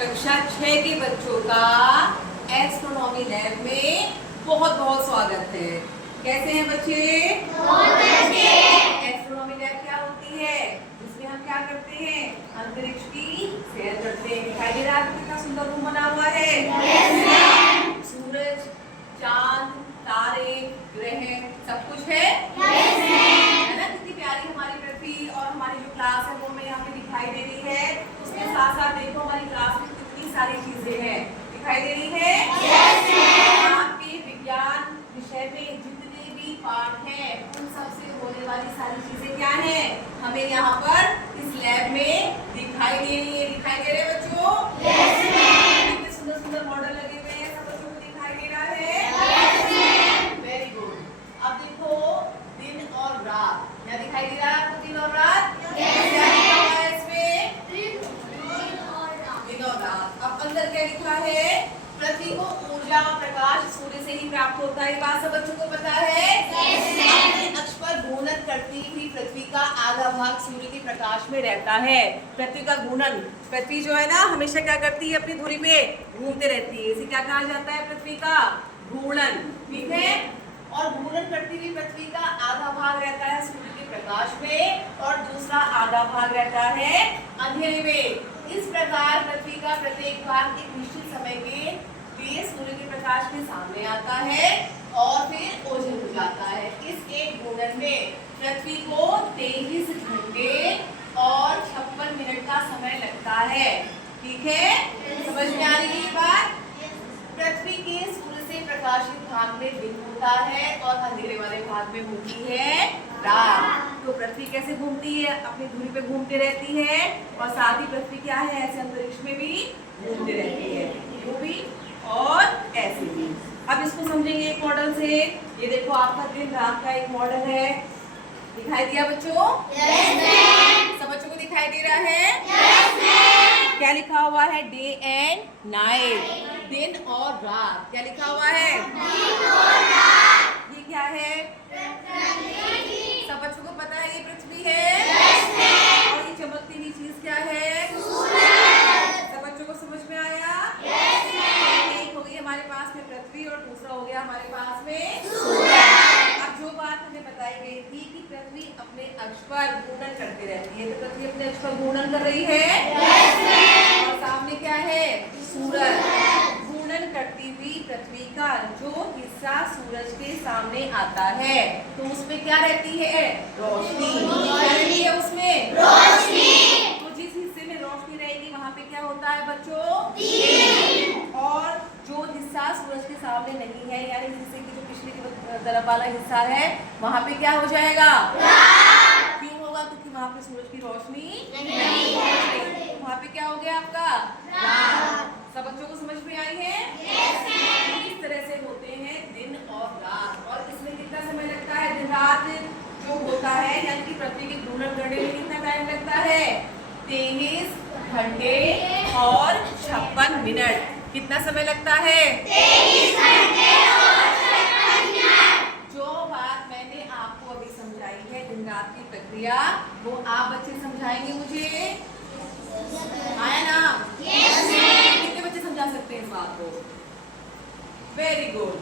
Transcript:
कक्षा 6 के बच्चों का एस्ट्रोनॉमी लैब में बहुत बहुत स्वागत है। कैसे हैं बच्चे? बहुत अच्छे। एस्ट्रोनॉमी लैब क्या होती है? जिसमें हम क्या करते हैं? अंतरिक्ष की सैर करते हैं। दिखाई दे रहा है कितना सुंदर रूम बना हुआ है। सूरज, चांद, तारे, ग्रह सब कुछ है ना? कितनी प्यारी हमारी पृथ्वी और हमारी जो क्लास है वो हमें यहाँ पे दिखाई दे रही है। उसके साथ साथ देखो हमारी क्लास में कितनी सारी चीजें हैं, दिखाई दे रही है। यहाँ पे विज्ञान विषय में जितने भी पाठ हैं उन सबसे होने वाली सारी चीजें क्या हैं, हमें यहाँ पर इस लैब में दिखाई दे रही है। दिखाई दे रहे हैं बच्चों? कितने सुंदर सुंदर मॉडल लगे हुए हैं, सब बच्चों को दिखाई दे रहा है। Very good. अब देखो दिन और रात, क्या दिखाई दे रहा है आपको? दिन और रात। क्या लिखा हुआ है इसमें? दिन और रात। अब अंदर क्या लिखा है? पृथ्वी को ऊर्जा और प्रकाश सूर्य से ही प्राप्त होता है। ये बात सब बच्चों को पता है। अपने अक्ष पर घूर्णन करती हुई पृथ्वी का आधा भाग सूर्य के प्रकाश में रहता है। पृथ्वी का घूर्णन, पृथ्वी जो है ना हमेशा क्या करती है? अपनी धुरी पे घूमते रहती है। इसे क्या कहा जाता है? पृथ्वी का घूर्णन। ठीक है। और घूर्णन करती हुई पृथ्वी का आधा भाग रहता है सूर्य के प्रकाश में और दूसरा आधा भाग रहता है अंधेरे में। इस प्रकार पृथ्वी का प्रत्येक भाग एक निश्चित समय के लिए सूर्य के प्रकाश के सामने आता है और फिर ओझल हो जाता है। इस एक घूर्णन में पृथ्वी को 23 घंटे और 56 मिनट का समय लगता है। ठीक है, समझ में आ रही है ये बात? पृथ्वी के सूर्य से प्रकाशित भाग में दिन होता है और अंधेरे वाले भाग में होती है रात। तो पृथ्वी कैसे घूमती है? अपनी धुरी पे घूमती रहती है और साथ ही पृथ्वी क्या है? ऐसे अंतरिक्ष में भी घूमती रहती है, वो भी और ऐसे भी। अब इसको समझेंगे एक मॉडल से। ये देखो आपका दिन रात का एक मॉडल है, दिखाई दिया बच्चों? सब बच्चों को दिखाई दे रहा है? क्या लिखा हुआ है? डे एंड नाइट, दिन और रात। क्या लिखा हुआ है? ये क्या है? सब बच्चों को पता है ये पृथ्वी है। और ये चमकती हुई चीज क्या है? सब बच्चों को समझ में आया? एक हो गई हमारे पास में पृथ्वी और दूसरा हो गया हमारे पास में सूरज। अब जो बात हमें बताई गई थी कि पृथ्वी अपने अक्ष पर घूर्णन करती रहती है, तो पृथ्वी अपने अक्ष पर घूर्णन कर रही है और सामने क्या है? सूरज। घूर्णन करती हुई पृथ्वी का जो हिस्सा सूरज के सामने आता है तो उसमें क्या रहती है? रोशनी। क्या रहती है उसमें? रोशनी। तो जिस हिस्से में रोशनी रहेगी वहां पे क्या होता है बच्चों? और जो हिस्सा सूरज के सामने नहीं है, यानी हिस्से की जो पिछले की तरफ वाला हिस्सा है वहां पे क्या हो जाएगा? क्यों होगा? क्योंकि वहां पे सूरज की रोशनी नहीं है। वहां पे क्या हो गया आपका? सब बच्चों को समझ में आई है? इस तरह से होते हैं दिन और रात। और इसमें कितना समय लगता है? दिन रात जो होता है यानी कि पृथ्वी के घूर्णन करने में कितना टाइम लगता है? 23 घंटे और 56 मिनट। कितना समय लगता है? 23 घंटे और 56 मिनट। जो बात मैंने आपको अभी समझाई है दिन रात की प्रक्रिया, वो आप बच्चे समझाएंगे मुझे? आया ना? कितने बच्चे समझा सकते हैं इस बात को? Very good.